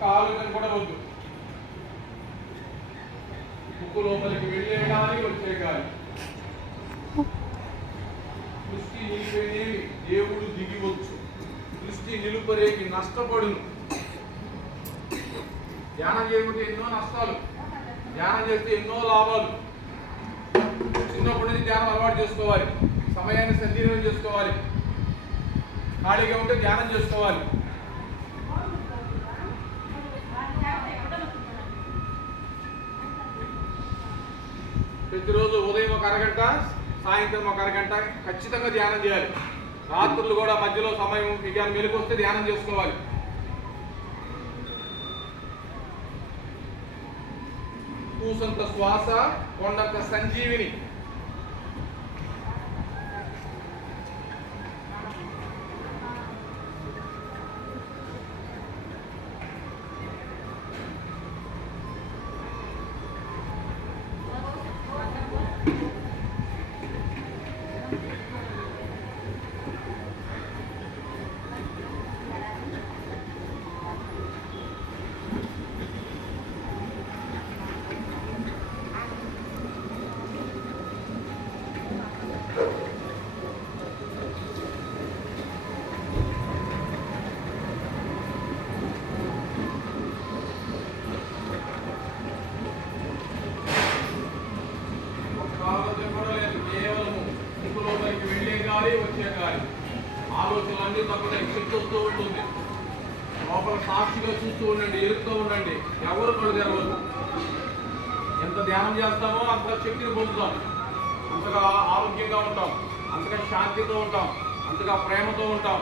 ఒక్క ఆలోచన కూడా వద్దు. ముక్కు లోపలికి వెళ్ళే గాలి, వచ్చే గాలి. దృష్టి నిలిపేనేమి దేవుడు దిగివచ్చు, దృష్టి నిలుపరేకి నష్టపడును. ధ్యానం చేయకుంటే ఎన్నో నష్టాలు, ధ్యానం చేస్తే ఎన్నో లాభాలు. చిన్నప్పటి నుంచి ధ్యానం అలవాటు చేసుకోవాలి, సమయాన్ని సద్వినియోగం చేసుకోవాలి, ఖాళీగా ఉంటే ధ్యానం చేసుకోవాలి. ప్రతిరోజు ఉదయం ఒక అరగంట, సాయంత్రం ఒక అరగంట ఖచ్చితంగా ధ్యానం చేయాలి. రాత్రులు కూడా మధ్యలో సమయం విజ్ఞానం మెలుకొస్తే ధ్యానం చేసుకోవాలి. కూసంత శ్వాస, కొండంత సంజీవిని. వచ్చే గాలి, ఆలోచనలన్నీ తప్ప శక్తి వస్తూ ఉంటుంది. లోపల సాక్షిగా చూస్తూ ఉండండి, ఎరుస్తూ ఉండండి. ఎవరు కళ్ళు తెరవద్దు. ఎంత ధ్యానం చేస్తామో అంత శక్తిని పొందుతాం, అంతగా ఆరోగ్యంగా ఉంటాం, అంతగా శాంతితో ఉంటాం, అంతగా ప్రేమతో ఉంటాం.